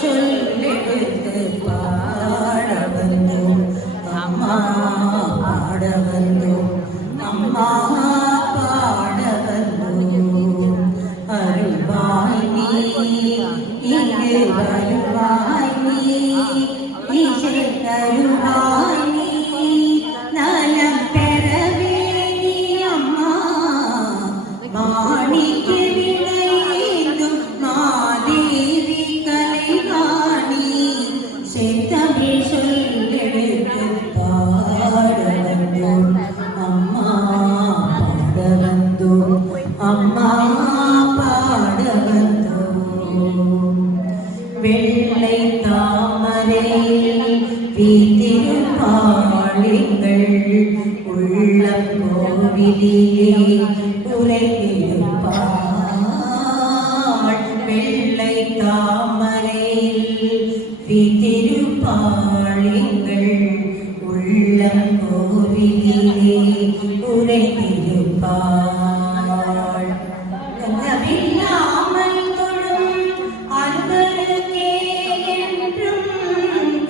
சொல்லெடுத்து பாட வந்தோம் அம்மா பாட வந்தோம் அம்மா பாட வந்தோம் அருள்வாய் நீ இங்கு வருவாய் நீ இசை தருவாய் நீ நலம் பெறவே நீ அம்மா மாணிக்க விளையும் மாதேவி கலைவாணி செந்தமிழ் சொல்லெடுத்து பாட வந்தோம் அம்மா பாட வந்தோம் அம்மா பாட வந்தோம் வெள்ளை தாமரை வீத்திருப்பாளிங்கள் உள்ளம் கோவிலிலே உரைத்திருப்பாள் வெள்ளை தாமரை வீத்திருப்பாளிங்கள் உள்ளம் கோவிலிலே உரைத்திருப்பாள் கள்ளமில்லாமல் தொழும் அன்பருக்கே என்றும்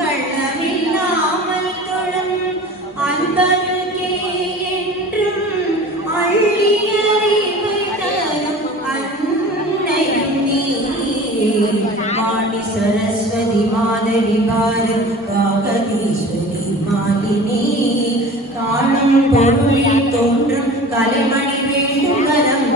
கள்ளமில்லாமல் தொழும் அன்பருக்கே என்றும் அள்ளியறிவை தரும் அன்னையும் நீ வாணி சரஸ்வதி மாதவி பாரதி காகதீஸ்வரி மாலினி காணும் பொருளில் தோன்றும் கலைமணி வேண்டும் வரம்